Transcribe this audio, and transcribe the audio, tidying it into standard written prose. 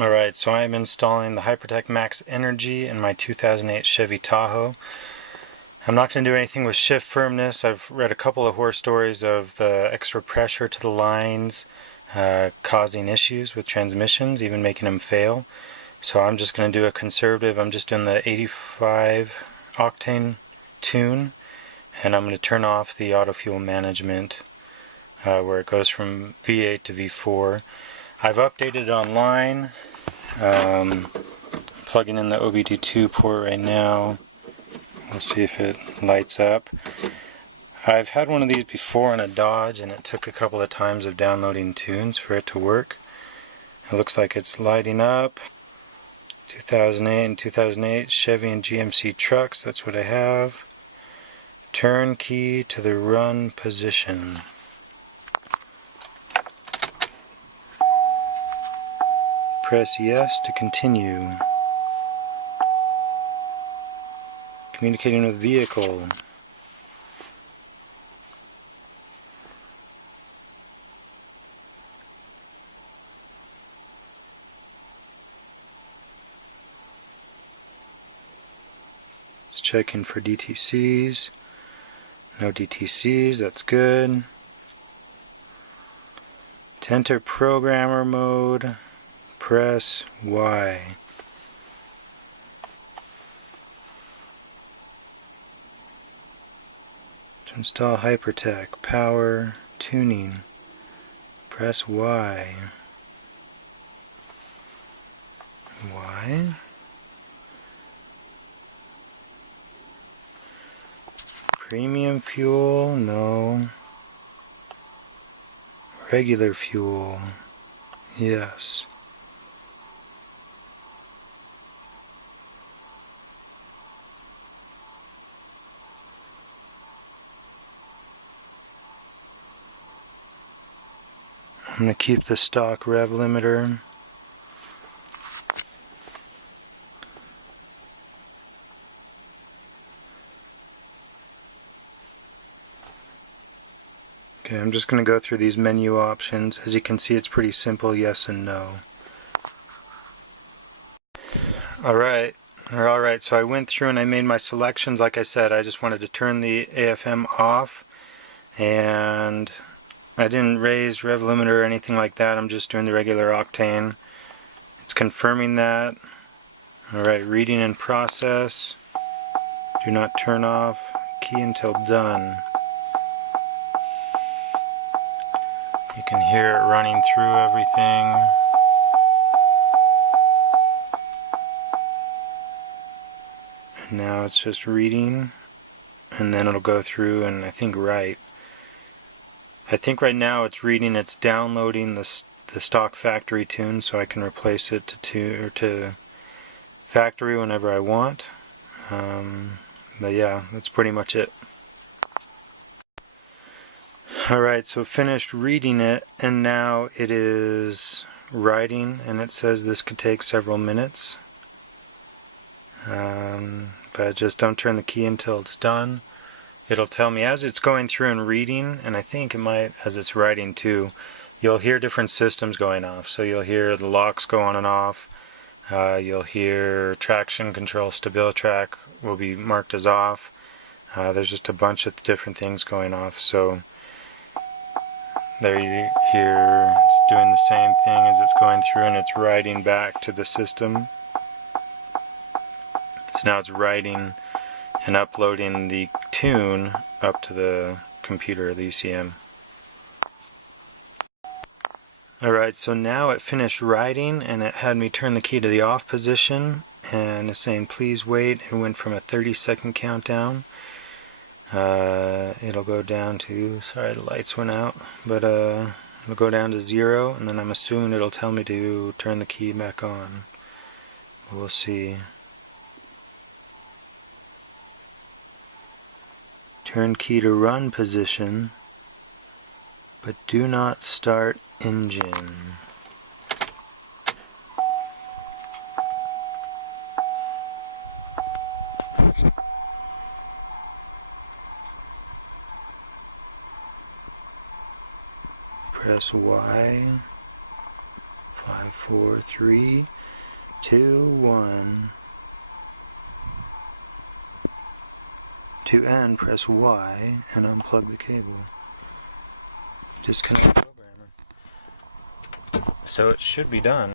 Alright, so I'm installing the Hypertech Max Energy in my 2008 Chevy Tahoe. I'm not going to do anything with shift firmness. I've read a couple of horror stories of the extra pressure to the lines causing issues with transmissions, even making them fail. So I'm just going to do a conservative. I'm just doing the 85 octane tune, and I'm going to turn off the auto fuel management where it goes from V8 to V4. I've updated it online. Plugging in the OBD2 port right now. We'll see if it lights up. I've had one of these before in a Dodge, and it took a couple of times of downloading tunes for it to work. It looks like it's lighting up. 2008 and 2008 Chevy and GMC Trucks, that's what I have. Turn key to the run position. Press yes to continue. Communicating with vehicle. It's checking for DTCs. No DTCs, that's good. To enter programmer mode, press Y. To install Hypertech power tuning, press Y. Y. Premium fuel, no. Regular fuel, yes. I'm going to keep the stock rev limiter. Okay, I'm just going to go through these menu options. As you can see, it's pretty simple, yes and no. Alright, so I went through and I made my selections. Like I said, I just wanted to turn the AFM off, and I didn't raise rev limiter or anything like that. I'm just doing the regular octane. It's confirming that. Alright, reading in process. Do not turn off key until done. You can hear it running through everything. And now it's just reading, and then it'll go through and I think write. I think right now it's reading, it's downloading the stock factory tune, so I can replace it to factory whenever I want. But yeah, that's pretty much it. Alright, so finished reading it, and now it is writing, and it says this could take several minutes. But just don't turn the key until it's done. It'll tell me as it's going through and reading, and I think it might as it's writing too, you'll hear different systems going off. So you'll hear the locks go on and off. You'll hear traction control, StabiliTrak will be marked as off. There's just a bunch of different things going off. So there you hear it's doing the same thing as it's going through, and it's writing back to the system. So now it's writing and uploading the tune up to the computer, the ECM. Alright, so now it finished writing, and it had me turn the key to the off position, and it's saying please wait. It went from a 30-second countdown. It'll go down to, sorry the lights went out, but it'll go down to 0, and then I'm assuming it'll tell me to turn the key back on. We'll see. Turn key to run position, but do not start engine. Press Y, 5, 5, 4, 3, 2, 1. To end, press Y and unplug the cable. Disconnect the programmer. So it should be done.